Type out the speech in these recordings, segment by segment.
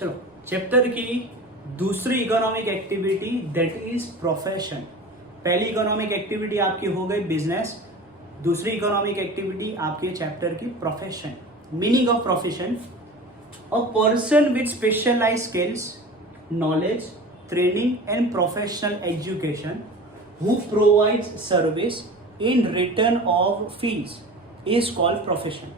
चलो, चैप्टर की दूसरी economic activity that is profession. पहली इकोनॉमिक एक्टिविटी आपकी हो गई बिजनेस, दूसरी इकोनॉमिक एक्टिविटी आपके चैप्टर की profession. Meaning of profession: a person with specialised skills, knowledge, training and professional education who provides service in return of fees is called profession।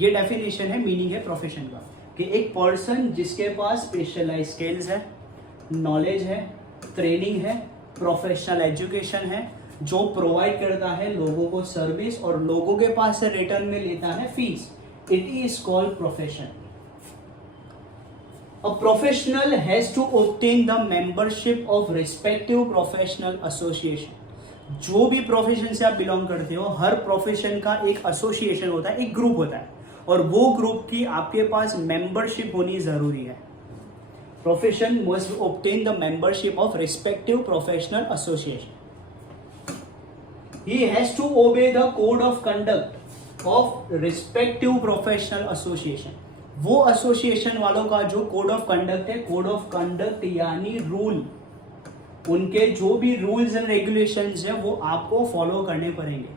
ये definition है, meaning है profession का कि एक person जिसके पास specialise skills है, knowledge है, training है, प्रोफेशनल एजुकेशन है, जो प्रोवाइड करता है लोगों को सर्विस और लोगों के पास से रिटर्न में लेता है fees, it is called profession. A professional has to obtain the membership of respective professional association। जो भी प्रोफेशन से आप बिलोंग करते हो, हर प्रोफेशन का एक एसोसिएशन होता है, एक ग्रुप होता है, और वो ग्रुप की आपके पास मेंबरशिप होनी जरूरी है। Profession must obtain the membership of respective professional association। He has to obey the code of conduct of respective professional association। वो एसोसिएशन वालों का जो कोड ऑफ कंडक्ट है, कोड ऑफ कंडक्ट यानी रूल, उनके जो भी रूल्स एंड रेगुलेशंस हैं वो आपको फॉलो करने पड़ेंगे।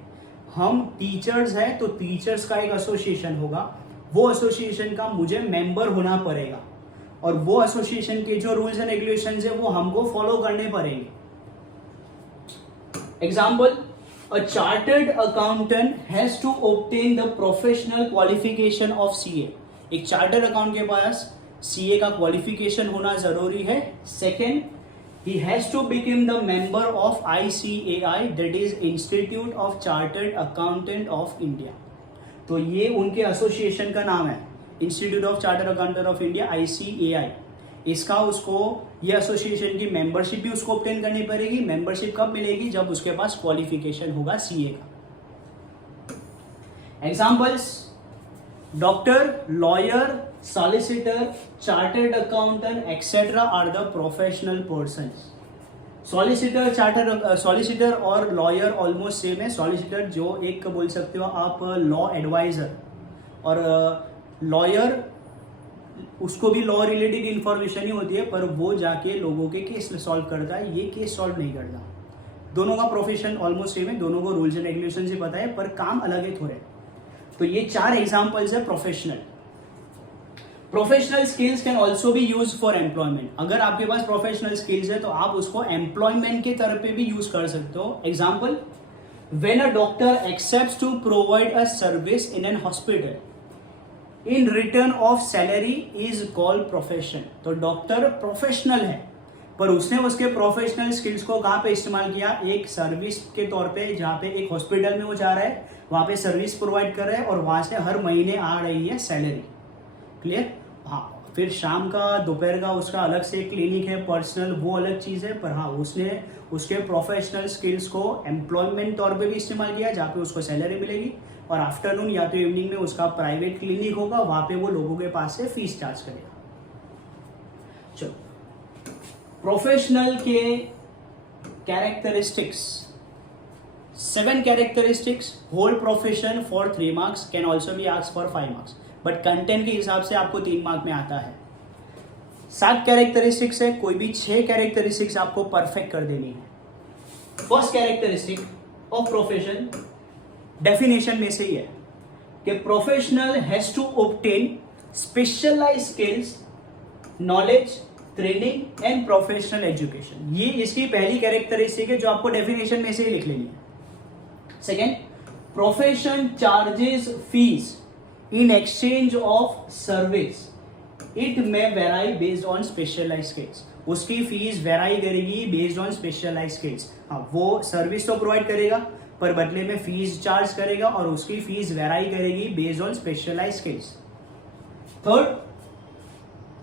हम टीचर्स हैं तो टीचर्स का एक एसोसिएशन होगा, वो एसोसिएशन का मुझे मेंबर होना पड़ेगा और वो एसोसिएशन के जो रूल्स एंड रेगुलेशंस हैं वो हमको फॉलो करने पड़ेंगे। Example: A chartered accountant has to obtain the professional qualification of CA। एक चार्टर्ड अकाउंट के पास सीए का क्वालिफिकेशन होना जरूरी है। Second, he has to become the member of ICAI, that is institute of chartered accountant of India. तो ये उनके एसोसिएशन का नाम है, institute of chartered accountant of India, ICAI। इसका उसको ये एसोसिएशन की मेंबरशिप भी उसको ऑब्टेन करनी पड़ेगी। मेंबरशिप कब मिलेगी? जब उसके पास क्वालिफिकेशन होगा सीए का। Examples: doctor, lawyer, solicitor, chartered accountant etcetera are the professional persons. Solicitor और लॉयर ऑलमोस्ट सेम है। सॉलिसिटर जो एक बोल सकते हो आप लॉ एडवाइजर, और लॉयर उसको भी लॉ रिलेटेड इंफॉर्मेशन ही होती है, पर वो जाके लोगों के केस सॉल्व करता है, ये केस सॉल्व नहीं करता। दोनों का प्रोफेशन ऑलमोस्ट सेम है, दोनों को रूल्स एंड रेगुलेशन से पता है, पर काम अलग है थोड़े। तो ये 4 एग्जांपल्स है professional. Professional skills can also B use for employment. अगर आपके पास प्रोफेशनल स्किल्स है तो आप उसको एम्प्लॉयमेंट के तरफ पे भी यूज कर सकते हो। Example: when a doctor accepts to provide a service in an hospital in return of salary is called profession. तो डॉक्टर प्रोफेशनल है, पर उसने उसके प्रोफेशनल स्किल्स को कहाँ पे इस्तेमाल किया? एक सर्विस के तौर पे, जहाँ पे एक हॉस्पिटल में वो जा रहा है, वहाँ पे सर्विस प्रोवाइड कर रहा है और वहाँ से हर महीने आ रही है सैलरी। क्लियर? हाँ, फिर शाम का, दोपहर का उसका अलग से क्लिनिक है पर्सनल, वो अलग चीज़ है, पर हाँ उसने उसके प्रोफेशनल स्किल्स को एम्प्लॉयमेंट तौर पे भी इस्तेमाल किया, जहाँ पे उसको सैलरी मिलेगी, और आफ्टरनून या तो इवनिंग में उसका प्राइवेट क्लिनिक होगा, वहाँ पे वो लोगों के पास से फीस चार्ज करेगा। चलो, प्रोफेशनल के characteristics, 7 characteristics. Whole profession for 3 marks, can also be asked for 5 marks, but content के हिसाब से आपको 3 मार्क में आता है। 7 कैरेक्टरिस्टिक्स है, कोई भी 6 कैरेक्टरिस्टिक्स आपको परफेक्ट कर देनी है। First characteristic of profession definition में से ही है कि professional has to obtain specialised skills, knowledge, training and professional education. ये इसकी पहली कैरेक्टरिस्टिक है जो आपको डेफिनेशन में से ही लिख लेनी है। Second, profession charges fees in exchange of service, it may vary based on specialised skills. उसकी फीस वेराई करेगी बेस्ड ऑन स्पेशलाइज्ड स्किल्स। हाँ, वो सर्विस तो प्रोवाइड करेगा, पर बदले में फीस चार्ज करेगा और उसकी फीस वेराई करेगी based on specialised skills. Third,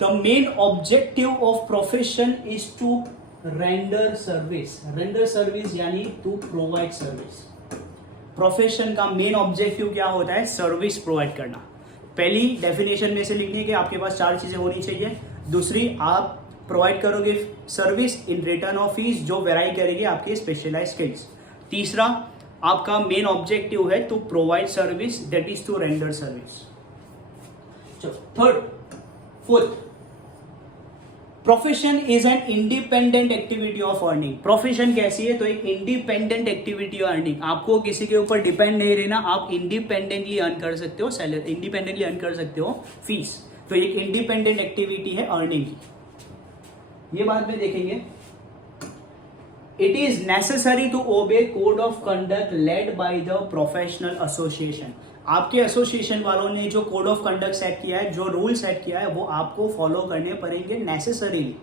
the main objective of profession is to render service. Render service यानी टू प्रोवाइड सर्विस। प्रोफेशन का मेन ऑब्जेक्टिव क्या होता है? सर्विस प्रोवाइड करना। पहली डेफिनेशन में से लिखनी है कि आपके पास 4 चीजें होनी चाहिए। दूसरी, आप प्रोवाइड करोगे service in return of fees जो वेराई करेगी आपकी स्पेशलाइज्ड स्किल्स। तीसरा, आपका मेन ऑब्जेक्टिव है to provide service, that is to render service. चलो, third, fourth, profession is an independent activity of earning. Profession कैसी है? तो एक इंडिपेंडेंट एक्टिविटी ऑफ अर्निंग, आपको किसी के ऊपर डिपेंड नहीं रहना, आप इंडिपेंडेंटली अर्न कर सकते हो सैलरी, इंडिपेंडेंटली अर्न कर सकते हो फीस। तो एक इंडिपेंडेंट एक्टिविटी है अर्निंग की, ये बात में देखेंगे। It is necessary to obey code of conduct laid by the professional association. आपके एसोसिएशन वालों ने जो कोड ऑफ कंडक्ट सेट किया है, जो रूल सेट किया है, वो आपको फॉलो करने पड़ेंगे necessarily.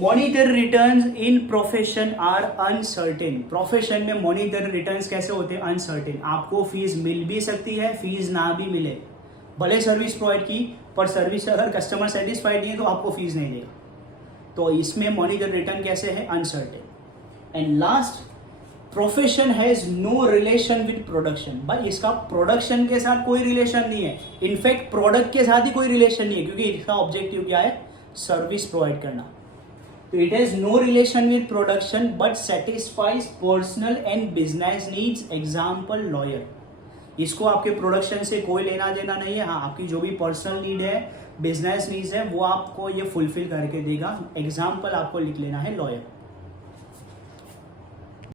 Monetary returns in profession are uncertain. Profession में मॉनिटरी रिटर्न्स कैसे होते हैं? अनसर्टेन। आपको फीस मिल भी सकती है, फीस ना भी मिले, भले सर्विस प्रोवाइड की, पर सर्विस अगर कस्टमर सेटिस्फाइड नहीं है तो आपको फीस नहीं देगा। तो इसमें मॉनिटरी रिटर्न कैसे है? Uncertain. And last, profession has no relation with production. भाई इसका प्रोडक्शन के साथ कोई रिलेशन नहीं है, इनफैक्ट प्रोडक्ट के साथ ही कोई रिलेशन नहीं है, क्योंकि इसका ऑब्जेक्टिव क्या है? सर्विस प्रोवाइड करना। तो it has no relation with production but satisfies personal and business needs. Example lawyer. इसको आपके प्रोडक्शन से कोई लेना देना नहीं है। हाँ, आपकी जो भी पर्सनल नीड है, बिजनेस नीड्स है, वो आपको ये फुलफिल करके देगा। एग्जाम्पल आपको लिख लेना है लॉयर।